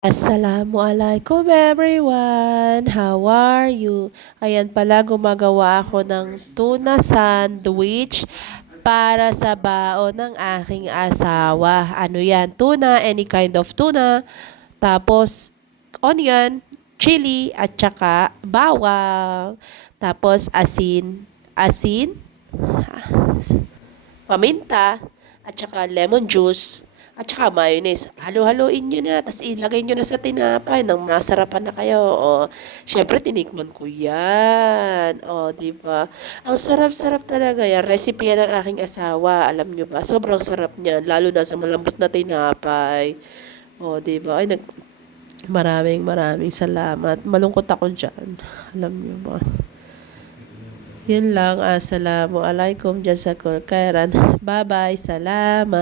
Assalamualaikum everyone! How are you? Ayan pala, gumagawa ako ng tuna sandwich para sa baon ng aking asawa. Ano yan? Tuna, any kind of tuna. Tapos, onion, chili, at saka bawang. Tapos, asin, paminta, at saka lemon juice, at saka mayonnaise. Halo-haloin nyo na, tapos ilagay nyo na sa tinapay nang masarapan na kayo. O, syempre, tinikman ko yan. O, di ba? Ang sarap-sarap talaga yan. Recipe yan ng aking asawa. Alam nyo ba? Sobrang sarap niyan, lalo na sa malambot na tinapay. O, di ba? Maraming maraming salamat. Malungkot ako dyan. Alam nyo ba? Yun lang. Assalamualaikum. Jazakallah khairan. Bye-bye. Salamat.